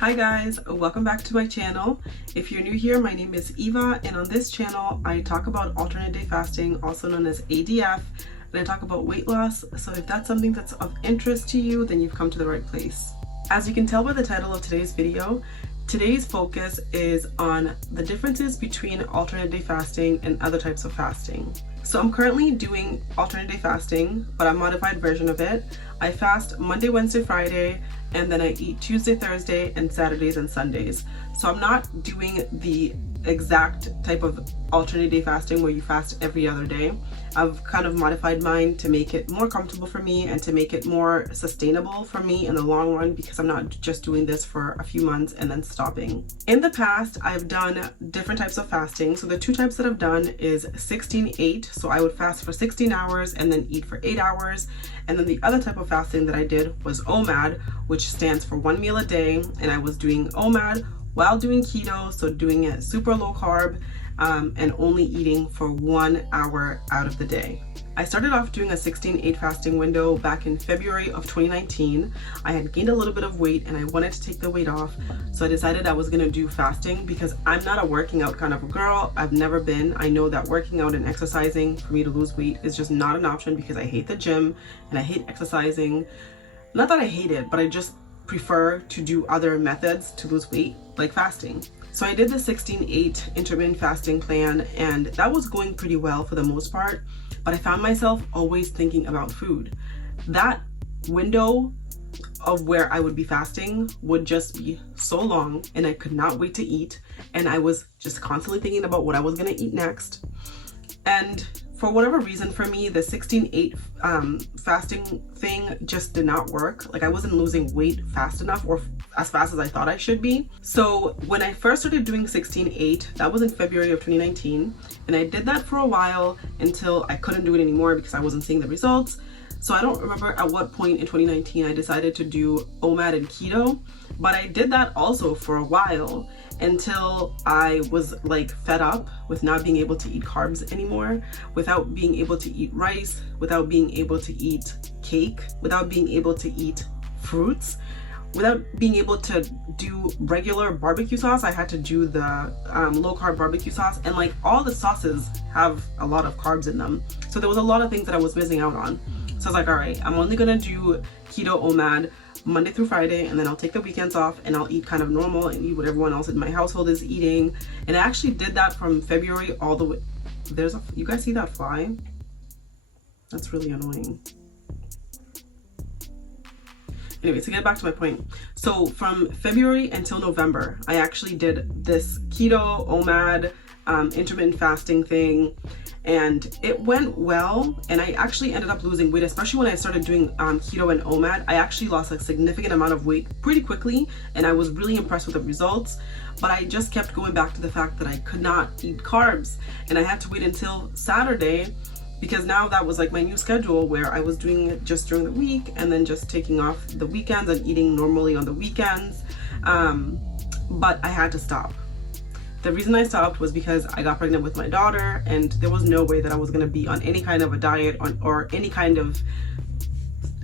Hi guys, welcome back to my channel. If you're new here, my name is Eva, and on this channel I talk about alternate day fasting, also known as ADF, and I talk about weight loss. So if that's something that's of interest to you, then you've come to the right place. As you can tell by the title of today's video, today's focus is on the differences between alternate day fasting and other types of fasting. So I'm currently doing alternate day fasting, but a modified version of it. I fast Monday, Wednesday, Friday, and then I eat Tuesday, Thursday, and Saturdays and Sundays. So I'm not doing the exact type of alternate day fasting where you fast every other day. I've kind of modified mine to make it more comfortable for me and to make it more sustainable for me in the long run, because I'm not just doing this for a few months and then stopping. In the past, I've done different types of fasting. So the two types that I've done is 16-8. So I would fast for 16 hours and then eat for 8 hours. And then the other type of fasting that I did was Omad, which stands for 1 meal a day. And I was doing Omad while doing keto, so doing it super low carb and only eating for 1 hour out of the day. I started off doing a 16-8 fasting window back in February of 2019. I had gained a little bit of weight and I wanted to take the weight off. So I decided I was gonna do fasting because I'm not a working out kind of a girl. I've never been. I know that working out and exercising for me to lose weight is just not an option because I hate the gym and I hate exercising. Not that I hate it, but I just prefer to do other methods to lose weight, like fasting. So I did the 16-8 intermittent fasting plan, and that was going pretty well for the most part, but I found myself always thinking about food. That window of where I would be fasting would just be so long, and I could not wait to eat, and I was just constantly thinking about what I was gonna eat next. And for whatever reason, for me, the 16-8 fasting thing just did not work. Like, I wasn't losing weight fast enough or as fast as I thought I should be. So when I first started doing 16-8, that was in February of 2019. And I did that for a while until I couldn't do it anymore because I wasn't seeing the results. So I don't remember at what point in 2019 I decided to do Omad and keto, but I did that also for a while until I was like fed up with not being able to eat carbs anymore, without being able to eat rice, without being able to eat cake, without being able to eat fruits, without being able to do regular barbecue sauce. I had to do the low carb barbecue sauce, and like all the sauces have a lot of carbs in them. So there was a lot of things that I was missing out on. So I was like, all right, I'm only gonna do keto Omad Monday through Friday, and then I'll take the weekends off and I'll eat kind of normal and eat what everyone else in my household is eating. And I actually did that from February all the way. You guys see that fly? That's really annoying. Anyway, to get back to my point. So from February until November, I actually did this keto Omad intermittent fasting thing, and it went well, and I actually ended up losing weight, especially when I started doing keto and Omad. I actually lost a significant amount of weight pretty quickly, and I was really impressed with the results. But I just kept going back to the fact that I could not eat carbs, and I had to wait until Saturday, because now that was like my new schedule where I was doing it just during the week and then just taking off the weekends and eating normally on the weekends. But I had to stop. The reason I stopped was because I got pregnant with my daughter, and there was no way that I was gonna be on any kind of a diet or any kind of,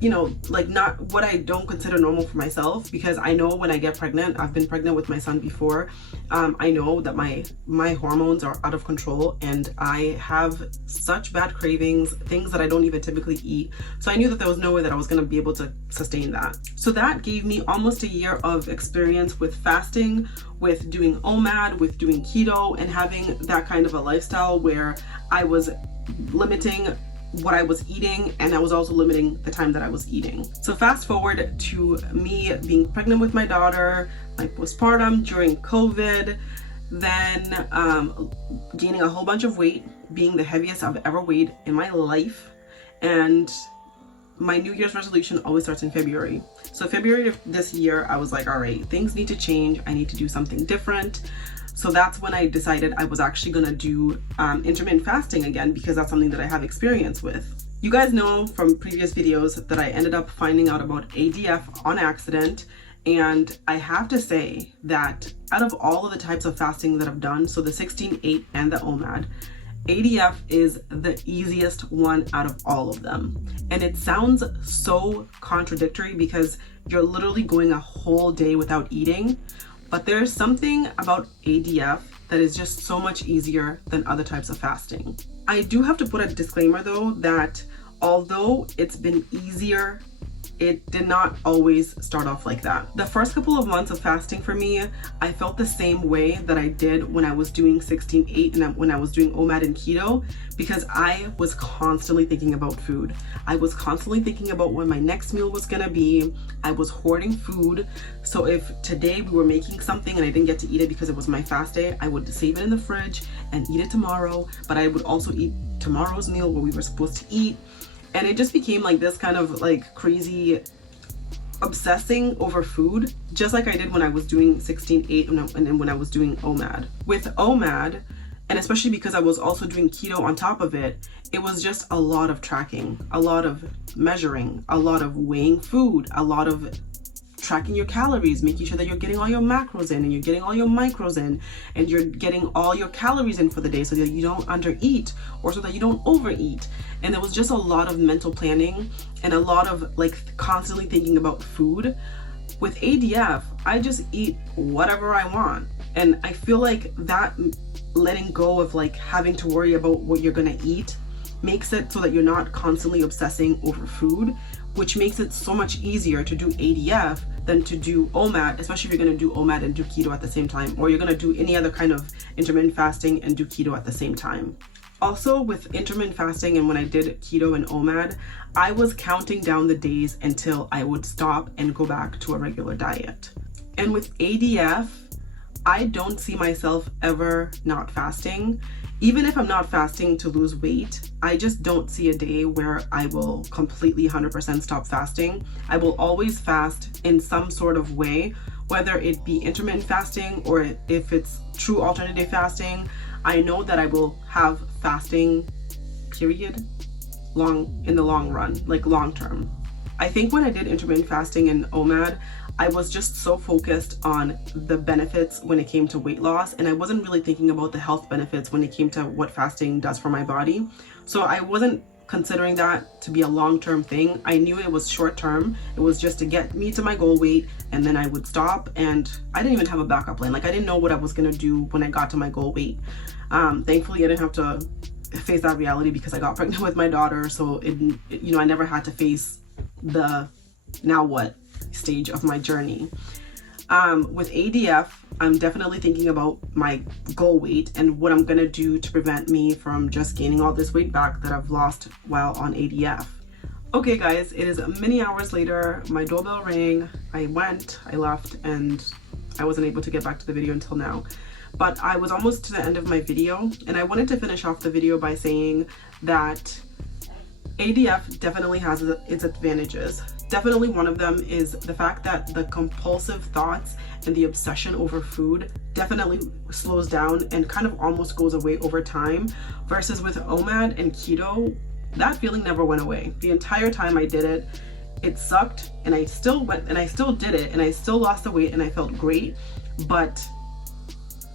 you know, like not what I don't consider normal for myself, because I know when I get pregnant, I've been pregnant with my son before, I know that my hormones are out of control and I have such bad cravings, things that I don't even typically eat. So I knew that there was no way that I was going to be able to sustain that. So that gave me almost a year of experience with fasting, with doing Omad, with doing keto, and having that kind of a lifestyle where I was limiting what I was eating, and I was also limiting the time that I was eating. So fast forward to me being pregnant with my daughter, my postpartum during COVID, then gaining a whole bunch of weight, being the heaviest I've ever weighed in my life. And my New Year's resolution always starts in February. So February of this year, I was like, all right, things need to change. I need to do something different. So that's when I decided I was actually gonna do intermittent fasting again, because that's something that I have experience with. You guys know from previous videos that I ended up finding out about ADF on accident, and I have to say that out of all of the types of fasting that I've done, so the 16-8 and the Omad, ADF is the easiest one out of all of them. And it sounds so contradictory because you're literally going a whole day without eating, but there's something about ADF that is just so much easier than other types of fasting. I do have to put a disclaimer though that although it's been easier, it did not always start off like that. The first couple of months of fasting for me, I felt the same way that I did when I was doing 16-8 and when I was doing Omad and Keto, because I was constantly thinking about food. I was constantly thinking about what my next meal was gonna be. I was hoarding food. So if today we were making something and I didn't get to eat it because it was my fast day, I would save it in the fridge and eat it tomorrow, but I would also eat tomorrow's meal, what we were supposed to eat. And it just became like this kind of like crazy obsessing over food, just like I did when I was doing 16-8 and when I was doing Omad. With Omad, and especially because I was also doing keto on top of it, it was just a lot of tracking, a lot of measuring, a lot of weighing food, a lot of tracking your calories, making sure that you're getting all your macros in and you're getting all your micros in and you're getting all your calories in for the day so that you don't undereat or so that you don't overeat. And there was just a lot of mental planning and a lot of like constantly thinking about food. With ADF, I just eat whatever I want. And I feel like that letting go of like having to worry about what you're gonna eat makes it so that you're not constantly obsessing over food, which makes it so much easier to do ADF than to do Omad, especially if you're gonna do Omad and do keto at the same time, or you're gonna do any other kind of intermittent fasting and do keto at the same time. Also with intermittent fasting and when I did keto and Omad, I was counting down the days until I would stop and go back to a regular diet. And with ADF, I don't see myself ever not fasting. Even if I'm not fasting to lose weight, I just don't see a day where I will completely 100% stop fasting. I will always fast in some sort of way, whether it be intermittent fasting or if it's true alternate day fasting. I know that I will have fasting, period, in the long run, like long term. I think when I did intermittent fasting and Omad, I was just so focused on the benefits when it came to weight loss, and I wasn't really thinking about the health benefits when it came to what fasting does for my body. So I wasn't considering that to be a long-term thing. I knew it was short-term. It was just to get me to my goal weight, and then I would stop, and I didn't even have a backup plan. Like I didn't know what I was gonna do when I got to my goal weight. Thankfully, I didn't have to face that reality because I got pregnant with my daughter, so I never had to face the now what stage of my journey. With ADF, I'm definitely thinking about my goal weight and what I'm gonna do to prevent me from just gaining all this weight back that I've lost while on ADF. Okay guys, it is many hours later, my doorbell rang, I left, and I wasn't able to get back to the video until now. But I was almost to the end of my video, and I wanted to finish off the video by saying that ADF definitely has its advantages. Definitely one of them is the fact that the compulsive thoughts and the obsession over food definitely slows down and kind of almost goes away over time, versus with Omad and Keto, that feeling never went away. The entire time I did it, it sucked, and I still did it, and I still lost the weight and I felt great, but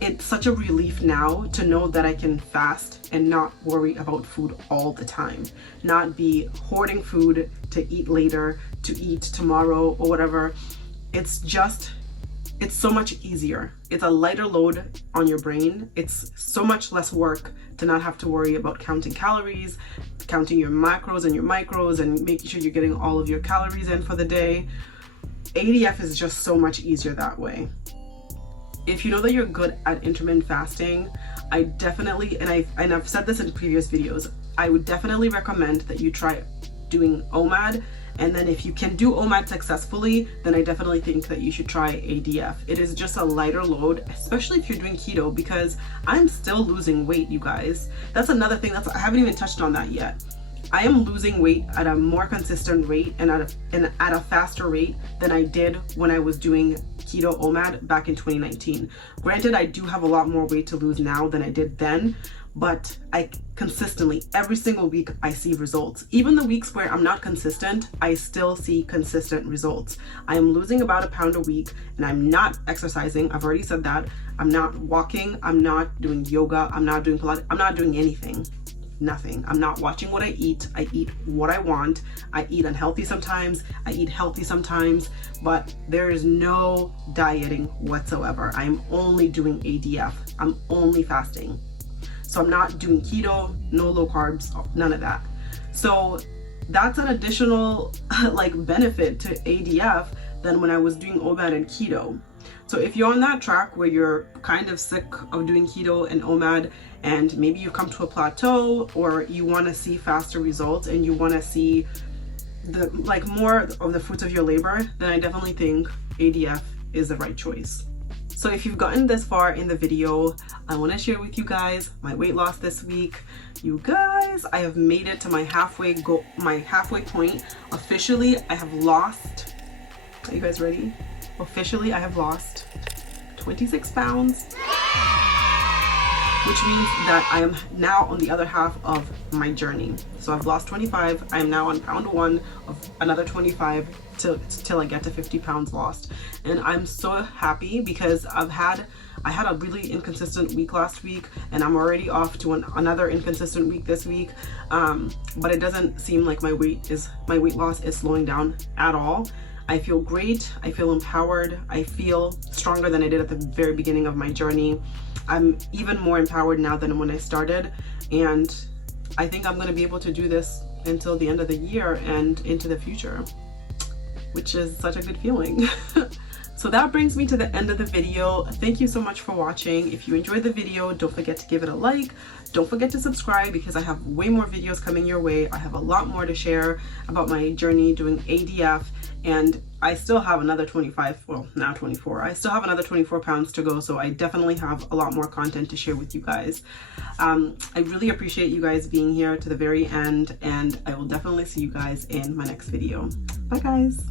it's such a relief now to know that I can fast and not worry about food all the time, not be hoarding food to eat later, to eat tomorrow or whatever. It's so much easier. It's a lighter load on your brain. It's so much less work to not have to worry about counting calories, counting your macros and your micros, and making sure you're getting all of your calories in for the day. ADF is just so much easier that way. If you know that you're good at intermittent fasting, I definitely, and I've said this in previous videos, I would definitely recommend that you try doing Omad, and then if you can do Omad successfully, then I definitely think that you should try ADF. It is just a lighter load, especially if you're doing keto, because I'm still losing weight, you guys. That's another thing I haven't even touched on that yet. I am losing weight at a more consistent rate and at a faster rate than I did when I was doing Keto Omad back in 2019. Granted, I do have a lot more weight to lose now than I did then, but I consistently, every single week, I see results. Even the weeks where I'm not consistent, I still see consistent results. I am losing about 1 pound a week, and I'm not exercising. I've already said that. I'm not walking. I'm not doing yoga. I'm not doing Pilates. I'm not doing anything. Nothing. I'm not watching what I eat. I eat what I want. I eat unhealthy sometimes. I eat healthy sometimes, but there is no dieting whatsoever. I'm only doing ADF. I'm only fasting. So I'm not doing keto, no low carbs, none of that. So that's an additional like benefit to ADF than when I was doing Omad and keto. So if you're on that track where you're kind of sick of doing keto and Omad, and maybe you've come to a plateau, or you want to see faster results and you want to see the like more of the fruits of your labor, then I definitely think ADF is the right choice. So if you've gotten this far in the video, I want to share with you guys my weight loss this week. You guys, I have made it to my halfway point. Officially, I have lost, are you guys ready? Officially, I have lost 26 pounds, which means that I am now on the other half of my journey. So I've lost 25. I am now on pound 1 of another 25 till I get to 50 pounds lost. And I'm so happy because I had a really inconsistent week last week, and I'm already off to another inconsistent week this week. But it doesn't seem like my weight loss is slowing down at all. I feel great. I feel empowered. I feel stronger than I did at the very beginning of my journey. I'm even more empowered now than when I started, and I think I'm going to be able to do this until the end of the year and into the future, which is such a good feeling. So that brings me to the end of the video. Thank you so much for watching. If you enjoyed the video, don't forget to give it a like. Don't forget to subscribe because I have way more videos coming your way. I have a lot more to share about my journey doing ADF, and I still have another 25, well, now 24. I still have another 24 pounds to go, so I definitely have a lot more content to share with you guys. I really appreciate you guys being here to the very end, and I will definitely see you guys in my next video. Bye, guys.